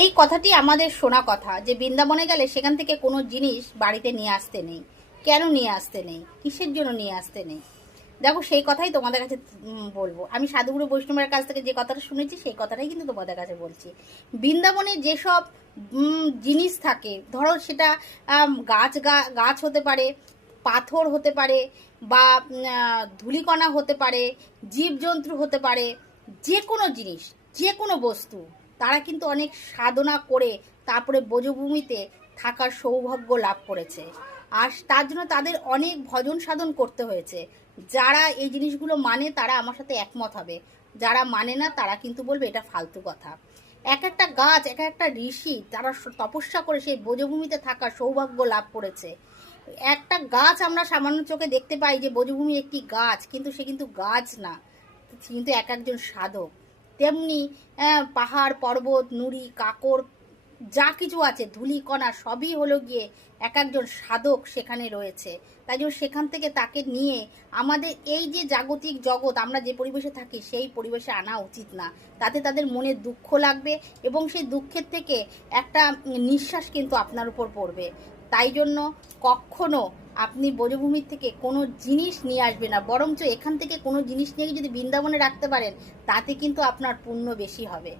এই কথাটি আমাদের শোনা কথা যে বৃন্দাবনে গেলে সেখান থেকে কোনো জিনিস বাড়িতে নিয়ে আসতে নেই। কেন নিয়ে আসতে নেই, কিসের জন্য নিয়ে আসতে নেই? দেখো, সেই কথাই তোমাদের কাছে বলবো। আমি সাধুগুরু বৈষ্ণবের কাছ থেকে যে কথাটা শুনেছি সেই কথাটাই কিন্তু তোমাদের কাছে বলছি। বৃন্দাবনে যেসব জিনিস থাকে, ধরো সেটা গাছ হতে পারে, পাথর হতে পারে, বা ধূলিকণা হতে পারে, জীবজন্তু হতে পারে, যে কোনো জিনিস, যে কোনো বস্তু, তারা কিন্তু অনেক সাধনা করে তারপরে ব্রজভূমিতে থাকার সৌভাগ্য লাভ করেছে। আর তার জন্য তাদের অনেক ভজন সাধন করতে হয়েছে। যারা এই জিনিসগুলো মানে তারা আমার সাথে একমত হবে, যারা মানে না তারা কিন্তু বলবে এটা ফালতু কথা। এক একটা গাছ, এক একটা ঋষি, তারা তপস্যা করে সেই ব্রজভূমিতে থাকার সৌভাগ্য লাভ করেছে। একটা গাছ আমরা সামান্য চোখে দেখতে পাই যে ব্রজভূমি একটি গাছ, কিন্তু সে কিন্তু গাছ না, কিন্তু এক একজন সাধক। তেমনি পাহাড় পর্বত নুড়ি কাকড় যা কিছু আছে, ধূলিকণা, সবই হলো গিয়ে এক একজন সাধক সেখানে রয়েছে। তাই জন্য সেখান থেকে তাকে নিয়ে আমাদের এই যে জাগতিক জগৎ, আমরা যে পরিবেশে থাকি সেই পরিবেশে আনা উচিত না। তাতে তাদের মনে দুঃখ লাগবে এবং সেই দুঃখের থেকে একটা নিঃশ্বাস কিন্তু আপনার উপর পড়বে। তাই জন্য কখনো আপনি ব্রজভূমির থেকে কোনো জিনিস নিয়ে আসবে না, বরঞ্চ এখান থেকে কোনো জিনিস নিয়ে যদি বৃন্দাবনে রাখতে পারেন তাতে কিন্তু আপনার পুণ্য বেশি হবে।